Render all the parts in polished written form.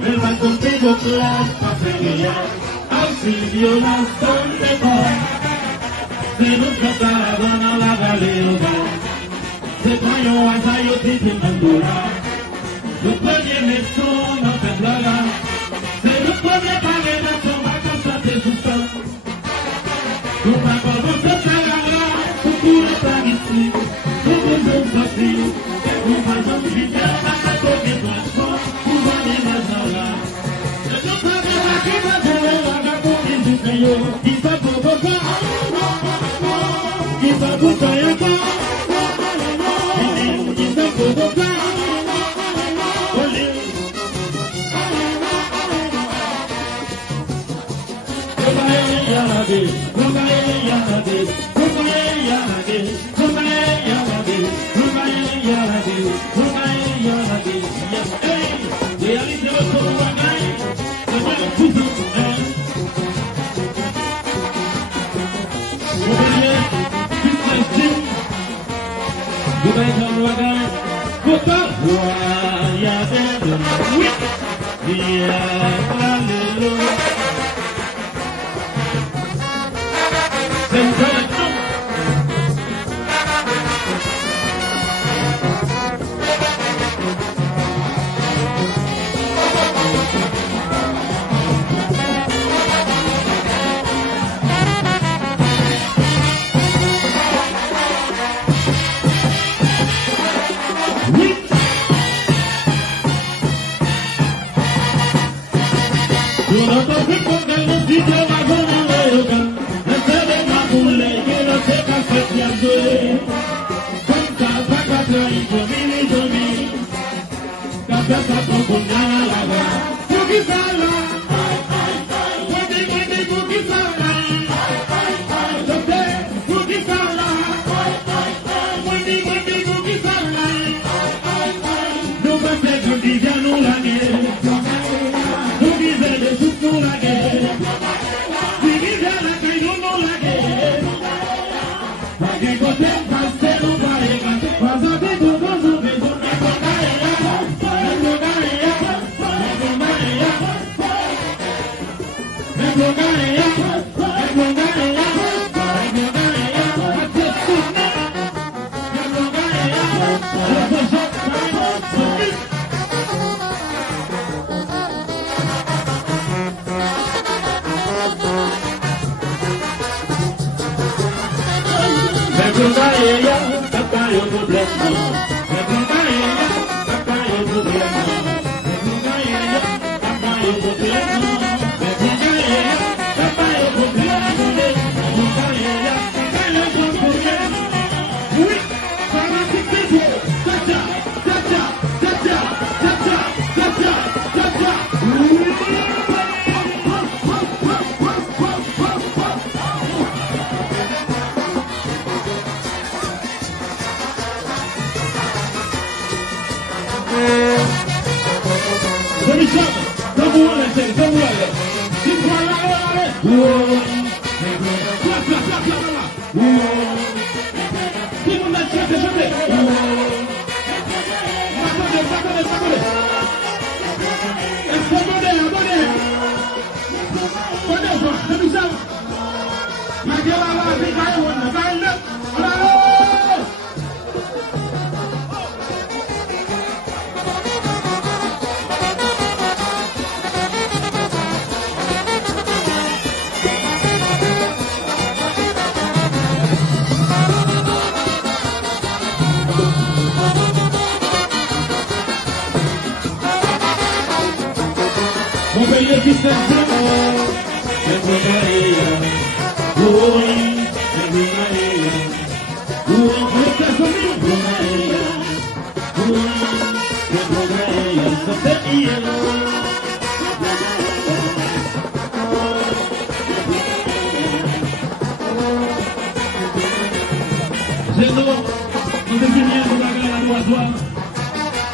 El va contigo claro para pelear, así violas donde va. Se nos trataron a la galera, se cayó a Zayo sin Andorra. Los pueblos son no se plaga, se los pueblos paguen a tomar casa de su sol. Tu pago no se pagará, tu cura está en sí, tu mundo es vacío, tu pago no se pagará, porque tu esposo, tu vanidad es nada. Se nos pagará que va a ser el vagabundo en su cayo, y está por boca, y está por callaca, y está por boca.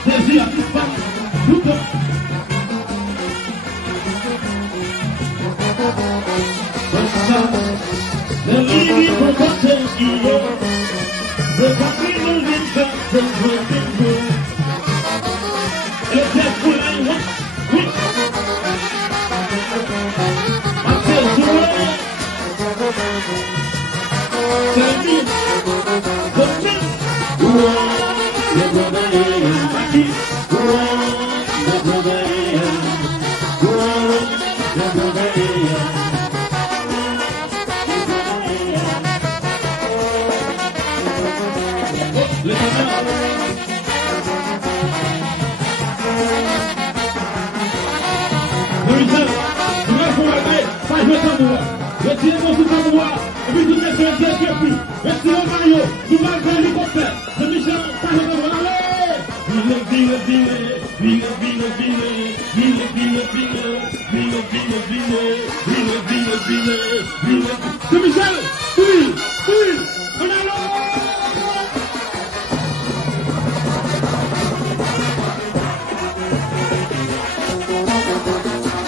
Jésus a disparu. Tout le livre pour porter qui est. Le papier nous dit que c'est le et c'est pour la route. Oui. Après jouer. C'est lui. C'est lui. Le brother. Retirez-moi tout en moi, et puis tout est fait bien que plus. Retirez Mario, tout va faire l'hélicoptère. C'est Michel, ça je vais aller. C'est Michel, oui, on est là.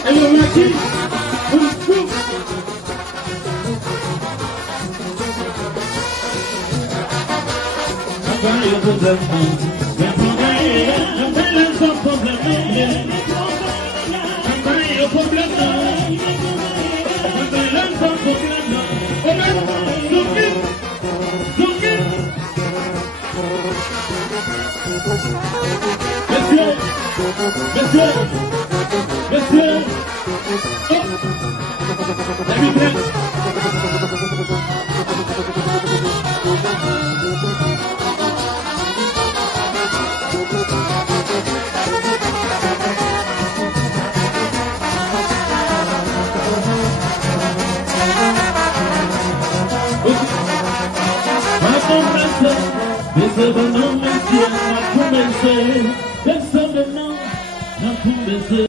Et le maquis, eu problema, meu problema, apenas um problema. Também o problema, apenas um problema. Monsieur, la vitesse. Desde